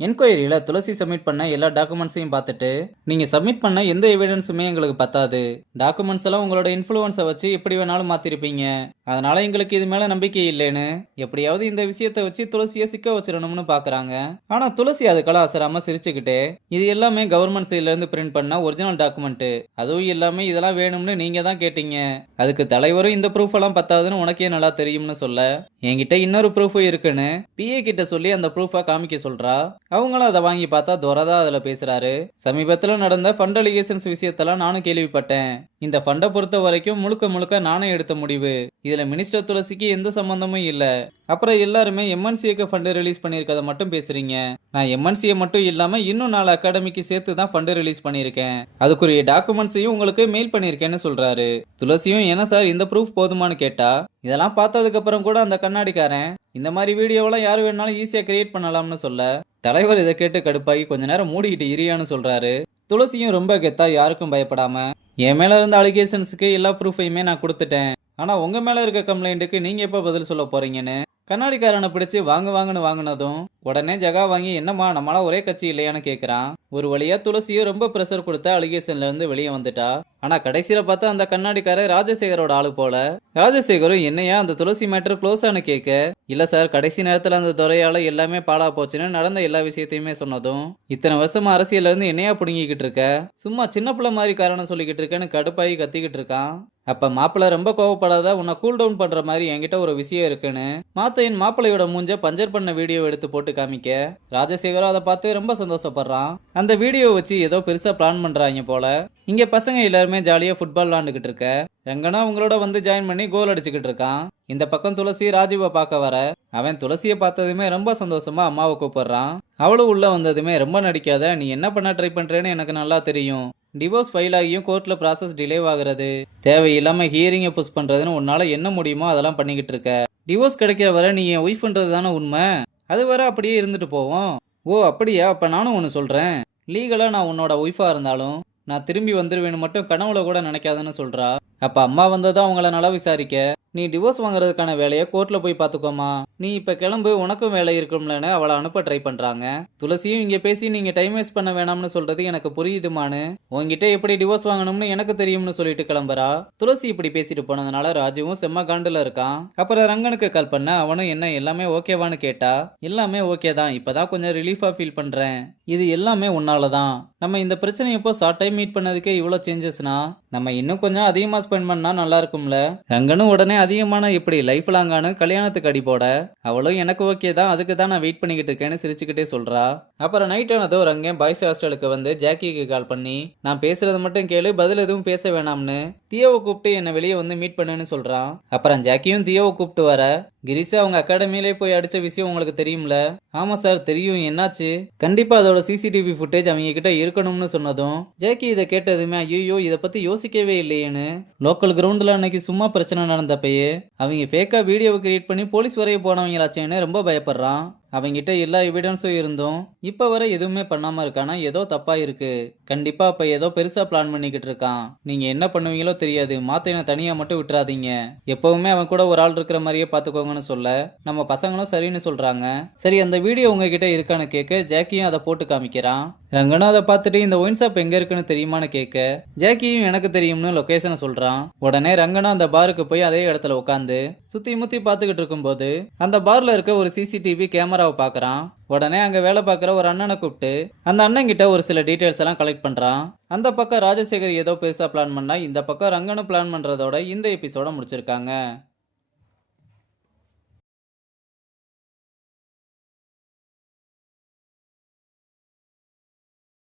என்கொயரியில துளசி submit பண்ண எல்லா டாக்குமெண்ட்ஸையும் பார்த்துட்டு, நீங்க சப்மிட் பண்ண எந்த எவிடன்ஸுமே எங்களுக்கு பத்தாது. டாக்குமெண்ட்ஸ் எல்லாம் உங்களோட இன்ஃப்ளூயன்ஸ வச்சு எப்படி வேணாலும் மாத்திருப்பீங்க. அதனால எங்களுக்கு இது மேல நம்பிக்கை இல்லைன்னு, எப்படியாவது இந்த விஷயத்த வச்சு துளசிய சிக்க வச்சிரணும்னு பார்க்கறாங்க. ஆனா துளசி அதுக்கெல்லாம் அசராம சிரிச்சுக்கிட்டே, இது எல்லாமே கவர்மெண்ட் சைடுல இருந்து பிரிண்ட் பண்ண ஒரிஜினல் டாக்குமெண்ட். அதுவும் இல்லாம இதெல்லாம் வேணும்னு நீங்க தான் கேட்டீங்க. அதுக்கு தலைவரும் இந்த ப்ரூஃப் எல்லாம் பத்தாதுன்னு உனக்கே நல்லா தெரியும்னு சொல்ல, என்கிட்ட இன்னொரு ப்ரூஃப் இருக்குன்னு பிஏ கிட்ட சொல்லி அந்த ப்ரூஃபை காமிக்க சொல்றா. அவங்களும் அதை வாங்கி பார்த்தா துரதா அதுல பேசுறாரு. சமீபத்துல நடந்த ஃபண்ட் அலிகேஷன்ஸ் விஷயத்தெல்லாம் நானும் கேள்விப்பட்டேன். இந்த ஃபண்டை பொறுத்த வரைக்கும் முழுக்க முழுக்க நானே எடுத்த முடிவு. இதுல மினிஸ்டர் துளசிக்கு எந்த சம்பந்தமும் இல்ல. அப்புறம் எல்லாருமே எம்என்சிக்கு ஃபண்ட் ரிலீஸ் பண்ணிருக்கத மட்டும் பேசுறீங்க. நான் எம்என்சியை மட்டும் இல்லாம இன்னும் 4 அகாடமிக்கு சேர்த்து தான் ஃபண்ட் ரிலீஸ் பண்ணிருக்கேன். அதுக்குரிய டாக்குமெண்ட்ஸையும் உங்களுக்கு மெயில் பண்ணிருக்கேன்னு சொல்றாரு. துளசியும் என்ன சார் இந்த ப்ரூஃப் போதுமான்னு கேட்டா, இதெல்லாம் பார்த்ததுக்கு அப்புறம் கூட அந்த கண்ணாடிக்காரன் இந்த மாதிரி வீடியோவெல்லாம் யாரு வேணாலும் ஈஸியா கிரியேட் பண்ணலாம்னு சொல்ல, தலைவர் இதை கேட்டு கடுப்பாகி கொஞ்ச நேரம் மூடிக்கிட்டு இரியான்னு சொல்றாரு. துளசியும் ரொம்ப கெத்தா யாருக்கும் பயப்படாம, என் மேல இருந்த அலிகேஷன்ஸுக்கு எல்லா ப்ரூஃபையுமே நான் கொடுத்துட்டேன். ஆனா உங்க மேல இருக்க கம்ப்ளைண்ட்டுக்கு நீங்க எப்ப பதில் சொல்ல போறீங்கன்னு கண்ணாடிக்காரனை பிடிச்சு வாங்குன்னு வாங்கினதும் உடனே ஜகா வாங்கி, என்னம்மா நம்மளா ஒரே கட்சி இல்லையான்னு கேட்கறான். ஒரு வழியா துளசியும் ரொம்ப ப்ரெஷர் கொடுத்த அலிகேஷன்ல இருந்து வெளியே வந்துட்டா. ஆனா கடைசியில பார்த்தா அந்த கண்ணாடிக்காரர் ராஜசேகரோட ஆளு போல. ராஜசேகரும் என்னையா அந்த துளசி மேட்டர் க்ளோஸ் ஆனு கேட்க, இல்ல சார் கடைசி நேரத்துல அந்த துறையால எல்லாமே பாழா போச்சுன்னு நடந்த எல்லா விஷயத்தையுமே சொன்னதும், இத்தனை வருஷமா அரசியல்ல இருந்து என்னையா புடுங்கிக்கிட்டு இருக்க, சும்மா சின்ன பிள்ளை மாதிரி காரணம் சொல்லிக்கிட்டு இருக்கேன்னு கடுப்பாகி கத்திக்கிட்டு இருக்கான். அப்ப மாப்பிள்ள ரொம்ப கோவப்படாத, உன்னை கூல் டவுன் பண்ற மாதிரி என்கிட்ட ஒரு விஷயம் இருக்குன்னு மாத்தையன் மாப்பிள்ளையோட மூஞ்ச பஞ்சர் பண்ண வீடியோ எடுத்து போட்டு காமிக்க, ராஜசேகரும் அதை பார்த்து ரொம்ப சந்தோஷப்படுறான். அந்த வீடியோ வச்சு ஏதோ பெருசா பிளான் பண்றாங்க போல. இங்க பசங்க எல்லாருமே ஜாலியா ஃபுட்பால் விளாண்டுகிட்டு இருக்க, ரங்கனா அவங்களோட வந்து ஜாயின் பண்ணி கோல் அடிச்சுக்கிட்டு இருக்கான். இந்த பக்கம் துளசி ராஜீவை பார்க்க வர, அவன் துளசியை பார்த்ததுமே ரொம்ப சந்தோஷமா அம்மாவை கூப்பிடுறான். அவளும் உள்ள வந்ததுமே, ரொம்ப நடிக்காத, நீ என்ன பண்ண ட்ரை பண்றேன்னு எனக்கு நல்லா தெரியும். டிவோர்ஸ் ஃபைல் ஆகியும் கோர்ட்ல ப்ராசஸ் டிலே ஆகுறது, தேவையில்லாம ஹியரிங்கை புஷ் பண்றதுன்னு உன்னால என்ன முடியுமோ அதெல்லாம் பண்ணிக்கிட்டு இருக்க. டிவோர்ஸ் கிடைக்கிற வரை நீ என் ஒய்ஃப்ன்றது தானே உண்மை. அது வரை அப்படியே இருந்துட்டு போவோம். ஓ அப்படியா, அப்ப நானும் ஒன்று சொல்றேன். லீகலா நான் உன்னோட ஒய்ஃபா இருந்தாலும் நான் திரும்பி வந்துருவேன்னு மட்டும் கனவுல கூட நினைக்காதுன்னு சொல்றா. அப்ப அம்மா வந்ததும் அவங்கள நல்லா விசாரிக்க, நீ டிவோர்ஸ் வாங்குறதுக்கான வேலையை கோர்ட்ல போய் பாத்துக்கோமா, நீ இப்ப கிளம்பு, உனக்கும் வேலை இருக்கும்லன்னு அவளை அனுப்ப ட்ரை பண்றாங்க. துளசியும் இங்க பேசி நீங்க டைம் வேஸ்ட் பண்ண வேணாம்னு சொல்றது எனக்கு புரியுதுமான்னு, உங்ககிட்ட எப்படி டிவோர்ஸ் வாங்கணும்னு எனக்கு தெரியும்னு சொல்லிட்டு கிளம்புறா. துளசி இப்படி பேசிட்டு போனதுனால ராஜுவும் செம்ம காண்டுல இருக்கான். அப்புறம் ரங்கனுக்கு கால் பண்ண, அவனும் என்ன எல்லாமே ஓகேவான்னு கேட்டா, எல்லாமே ஓகே தான், இப்பதான் கொஞ்சம் ரிலீஃபா ஃபீல் பண்றேன். இது எல்லாமே உன்னாலதான். நம்ம இந்த பிரச்சனை இப்போ ஷார்ட் டைம் மீட் பண்ணதுக்கே இவ்வளவு சேஞ்சஸ்னா, நம்ம இன்னும் கொஞ்சம் அதிகமா ஸ்பெண்ட் பண்ணா நல்லா இருக்கும்ல. ரங்கனும் உடனே அதிகமான இப்படி லைஃப் லாங்கானு கல்யாணத்துக்கு அடி போட, அவளும் எனக்கு ஓகே தான், அதுக்கு தான் நான் வெயிட் பண்ணிக்கிட்டு இருக்கேன்னு சிரிச்சுக்கிட்டே சொல்றா. அப்புறம் நைட் ஆனதோ ரங்கன் பாய்ஸ் ஹாஸ்டலுக்கு வந்து ஜாக்கிக்கு கால் பண்ணி, நான் பேசுறது மட்டும் கேளு, பதில் எதுவும் பேச வேணாம்னு தியோவை கூப்பிட்டு என்ன வெளியே வந்து மீட் பண்ணுன்னு சொல்றான். அப்புறம் ஜாக்கியும் தியோவை கூப்பிட்டு வர, கிரிஷா அவங்க அகாடமியிலே போய் அடிச்ச விஷயம் உங்களுக்கு தெரியும்ல. ஆமா சார் தெரியும், என்னாச்சு? கண்டிப்பா அதோட சிசிடிவி ஃபுட்டேஜ் அவங்க கிட்ட இருக்கணும்னு சொன்னதும் ஜாக்கி இதை கேட்டதுமே, ஐயோ இதை பத்தி யோசிக்கவே இல்லையேன்னு, லோக்கல் கிரவுண்ட்ல அன்னைக்கு சும்மா பிரச்சனை நடந்தப்பயே அவங்க ஃபேக்கா வீடியோவை கிரியேட் பண்ணி போலீஸ் வரைய போனவங்களாச்சேன்னு ரொம்ப பயப்படுறான். அவங்கிட்ட எல்லா எவிடன்ஸும் இருந்தும் இப்ப வரை எதுவுமே பண்ணாம இருக்கானா, ஏதோ தப்பா இருக்கு. கண்டிப்பா அப்ப ஏதோ பெருசா பிளான் பண்ணிக்கிட்டு இருக்கான். நீங்க என்ன பண்ணுவீங்களோ தெரியாது, மாத்தையனை தனியா மட்டும் விட்டுறாதீங்க, எப்பவுமே அவன் கூட ஒரு ஆள் இருக்கிற மாதிரியே பாத்துக்கோங்கன்னு சொல்ல, நம்ம பசங்களும் சரின்னு சொல்றாங்க. சரி அந்த வீடியோ உங்ககிட்ட இருக்கான்னு கேட்க, ஜாக்கியும் அதை போட்டு காமிக்கிறான். ரங்கனும் அதை பார்த்துட்டு இந்த ஒயின் ஷாப் எங்க இருக்குன்னு தெரியுமான்னு கேட்க, ஜாக்கியும் எனக்கு தெரியும்னு லொகேஷனை சொல்றான். உடனே ரங்கனும் அந்த பாருக்கு போய் அதே இடத்துல உட்காந்து சுத்தி முத்தி பாத்துக்கிட்டு இருக்கும்போது அந்த பார்ல இருக்க ஒரு சிசிடிவி கேமராவை பாக்குறான். உடனே அங்க வேலை பார்க்குற ஒரு அண்ணனை கூப்பிட்டு அந்த அண்ணன் கிட்ட ஒரு சில டீடைல்ஸ் எல்லாம் கலெக்ட் பண்றான். அந்த பக்கம் ராஜசேகர் ஏதோ பெருசா பிளான் பண்ணா, இந்த பக்கம் ரங்கனும் பிளான் பண்றதோட இந்த எபிசோட முடிச்சிருக்காங்க.